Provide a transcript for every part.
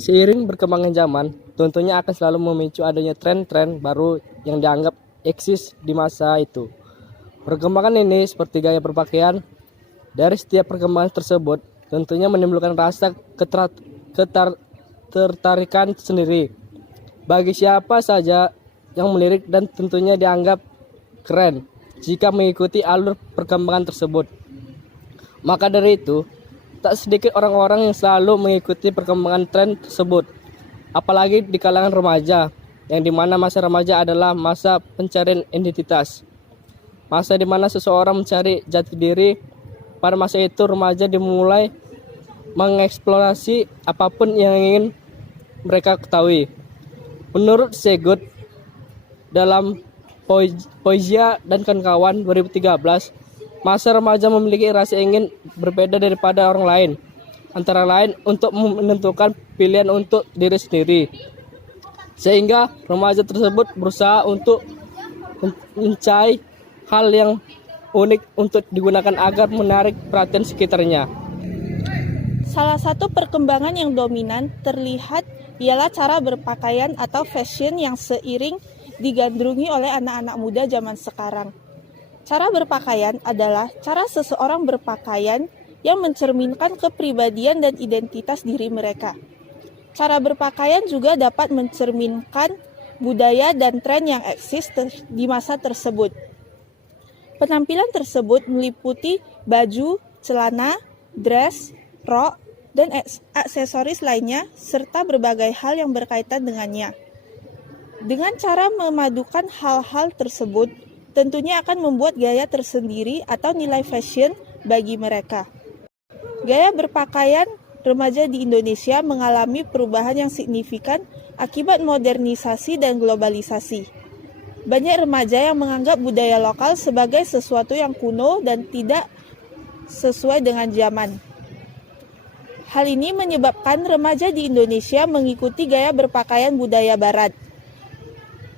Seiring berkembangnya zaman, tentunya akan selalu memicu adanya tren-tren baru yang dianggap eksis di masa itu. Perkembangan ini seperti gaya berpakaian, dari setiap perkembangan tersebut tentunya menimbulkan rasa ketertarikan sendiri bagi siapa saja yang melirik dan tentunya dianggap keren jika mengikuti alur perkembangan tersebut. Maka dari itu, tak sedikit orang-orang yang selalu mengikuti perkembangan tren tersebut, apalagi di kalangan remaja, yang dimana masa remaja adalah masa pencarian identitas. Masa dimana seseorang mencari jati diri. Pada masa itu remaja dimulai mengeksplorasi apapun yang ingin mereka ketahui. Menurut Segut, dalam Poesia dan kawan-kawan 2013, masa remaja memiliki rasa ingin berbeda daripada orang lain, antara lain untuk menentukan pilihan untuk diri sendiri. Sehingga remaja tersebut berusaha untuk mencari hal yang unik untuk digunakan agar menarik perhatian sekitarnya. Salah satu perkembangan yang dominan terlihat ialah cara berpakaian atau fashion yang seiring digandrungi oleh anak-anak muda zaman sekarang. Cara berpakaian adalah cara seseorang berpakaian yang mencerminkan kepribadian dan identitas diri mereka. Cara berpakaian juga dapat mencerminkan budaya dan tren yang eksis di masa tersebut. Penampilan tersebut meliputi baju, celana, dress, rok, dan aksesoris lainnya, serta berbagai hal yang berkaitan dengannya. Dengan cara memadukan hal-hal tersebut, tentunya akan membuat gaya tersendiri atau nilai fashion bagi mereka. Gaya berpakaian remaja di Indonesia mengalami perubahan yang signifikan akibat modernisasi dan globalisasi. Banyak remaja yang menganggap budaya lokal sebagai sesuatu yang kuno dan tidak sesuai dengan zaman. Hal ini menyebabkan remaja di Indonesia mengikuti gaya berpakaian budaya barat.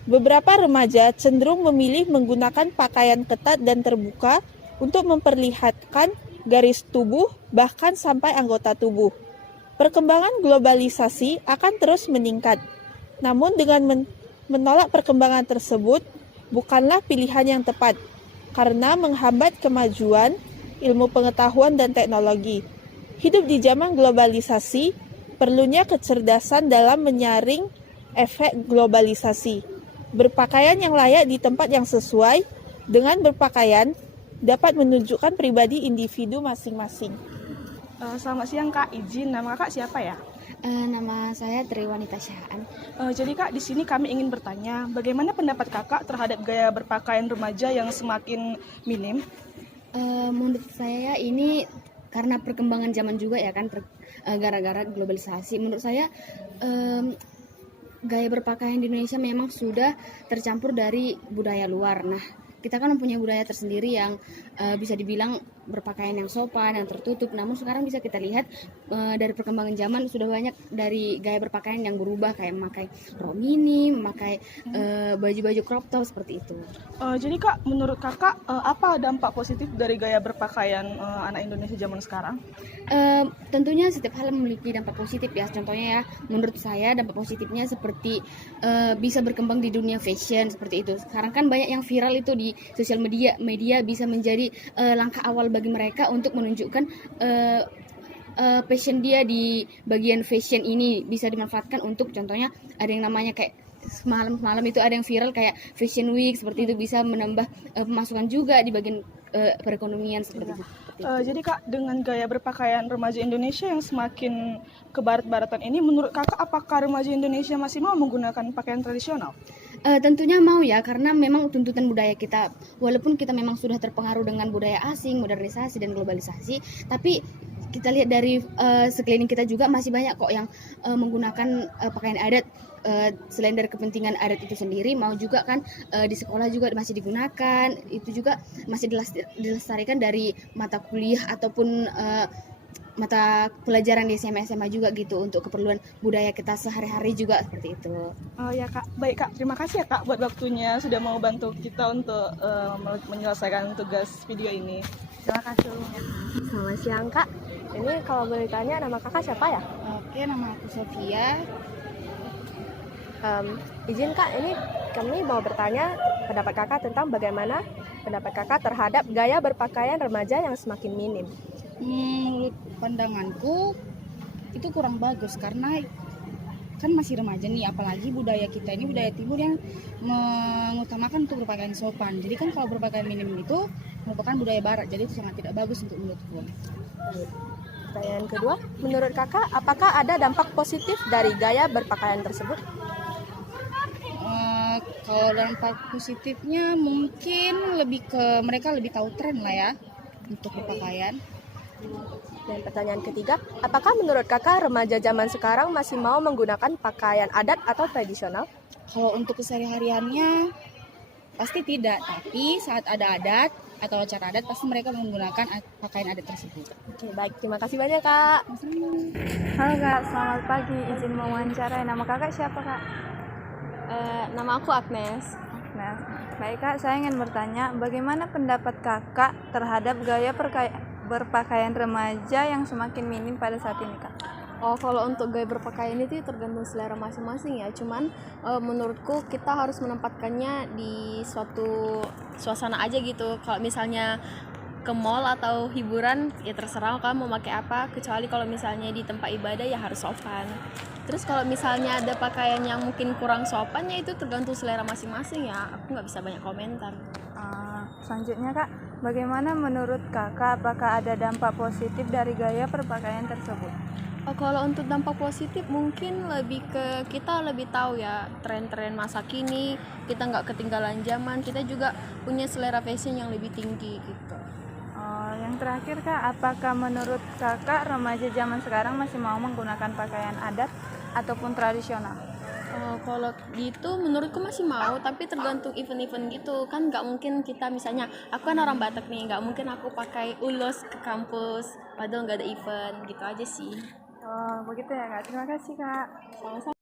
Beberapa remaja cenderung memilih menggunakan pakaian ketat dan terbuka untuk memperlihatkan garis tubuh bahkan sampai anggota tubuh. Perkembangan globalisasi akan terus meningkat. Namun dengan menolak perkembangan tersebut bukanlah pilihan yang tepat karena menghambat kemajuan ilmu pengetahuan dan teknologi. Hidup di zaman globalisasi perlunya kecerdasan dalam menyaring efek globalisasi. Berpakaian yang layak di tempat yang sesuai dengan berpakaian dapat menunjukkan pribadi individu masing-masing. Selamat siang Kak, izin nama Kak siapa ya? Nama saya Triwanita Syahaan. Jadi Kak, di sini kami ingin bertanya, bagaimana pendapat Kakak terhadap gaya berpakaian remaja yang semakin minim? Menurut saya ini karena perkembangan zaman juga ya kan, gara-gara globalisasi. Menurut saya gaya berpakaian di Indonesia memang sudah tercampur dari budaya luar. Nah, kita kan mempunyai budaya tersendiri yang bisa dibilang berpakaian yang sopan, yang tertutup. Namun sekarang bisa kita lihat dari perkembangan zaman sudah banyak dari gaya berpakaian yang berubah, kayak memakai rok mini, memakai baju-baju crop top seperti itu. Jadi Kak, menurut Kakak apa dampak positif dari gaya berpakaian anak Indonesia zaman sekarang? Tentunya setiap hal memiliki dampak positif ya. Contohnya ya, menurut saya dampak positifnya seperti bisa berkembang di dunia fashion seperti itu. Sekarang kan banyak yang viral itu di sosial media bisa menjadi langkah awal bagi mereka untuk menunjukkan passion dia di bagian fashion ini bisa dimanfaatkan untuk, contohnya ada yang namanya kayak semalam itu ada yang viral kayak fashion week seperti itu, bisa menambah pemasukan juga di bagian perekonomian seperti itu. Jadi Kak, dengan gaya berpakaian remaja Indonesia yang semakin ke barat-baratan ini, menurut Kakak apakah remaja Indonesia masih mau menggunakan pakaian tradisional? Tentunya mau ya, karena memang tuntutan budaya kita, walaupun kita memang sudah terpengaruh dengan budaya asing, modernisasi dan globalisasi, tapi kita lihat dari sekeliling kita juga masih banyak kok yang menggunakan pakaian adat. Selain dari kepentingan adat itu sendiri, mau juga kan di sekolah juga masih digunakan, itu juga masih dilestarikan dari mata kuliah ataupun mata pelajaran di SMA juga gitu, untuk keperluan budaya kita sehari-hari juga seperti itu. Oh ya Kak, baik Kak, terima kasih ya Kak buat waktunya sudah mau bantu kita untuk menyelesaikan tugas video ini. Terima kasih. Selamat siang Kak, ini kalau boleh tanya nama kakak siapa ya? Oke, nama aku Sofia. Izin Kak, ini kami mau bertanya pendapat Kakak tentang bagaimana pendapat Kakak terhadap gaya berpakaian remaja yang semakin minim. Menurut pandanganku itu kurang bagus karena kan masih remaja nih, apalagi budaya kita ini budaya timur yang mengutamakan untuk berpakaian sopan. Jadi kan kalau berpakaian minim itu merupakan budaya barat, jadi itu sangat tidak bagus untuk menurutku. Pertanyaan kedua, menurut Kakak apakah ada dampak positif dari gaya berpakaian tersebut? Kalau dampak positifnya mungkin lebih ke mereka lebih tahu tren lah ya untuk berpakaian. Dan pertanyaan ketiga, apakah menurut Kakak remaja zaman sekarang masih mau menggunakan pakaian adat atau tradisional? Kalau untuk kesehari-hariannya pasti tidak, tapi saat ada adat atau acara adat pasti mereka menggunakan pakaian adat tersebut. Oke, baik. Terima kasih banyak, Kak. Halo Kak, selamat pagi. Izin mewawancarai. Nama Kakak siapa Kak? Nama aku Agnes. Nah, baik Kak, saya ingin bertanya, bagaimana pendapat Kakak terhadap gaya berpakaian remaja yang semakin minim pada saat ini Kak? Oh, kalau untuk gaya berpakaian itu tergantung selera masing-masing ya. Cuman menurutku kita harus menempatkannya di suatu suasana aja gitu. Kalau misalnya ke mall atau hiburan ya terserah kamu mau pakai apa. Kecuali kalau misalnya di tempat ibadah ya harus sopan. Terus kalau misalnya ada pakaian yang mungkin kurang sopan ya itu tergantung selera masing-masing ya. Aku nggak bisa banyak komentar. Selanjutnya Kak, bagaimana menurut Kakak apakah ada dampak positif dari gaya berpakaian tersebut? Kalau untuk dampak positif mungkin lebih ke kita lebih tahu ya tren-tren masa kini, kita nggak ketinggalan zaman, kita juga punya selera fashion yang lebih tinggi gitu. Yang terakhir Kak, apakah menurut Kakak remaja zaman sekarang masih mau menggunakan pakaian adat ataupun tradisional? Kalau gitu menurutku masih mau, tapi tergantung event-event gitu kan. Nggak mungkin kita misalnya aku kan orang Batak nih, nggak mungkin aku pakai ulos ke kampus padahal nggak ada event gitu aja sih. Begitu ya Kak, terima kasih Kak. Sama-sama.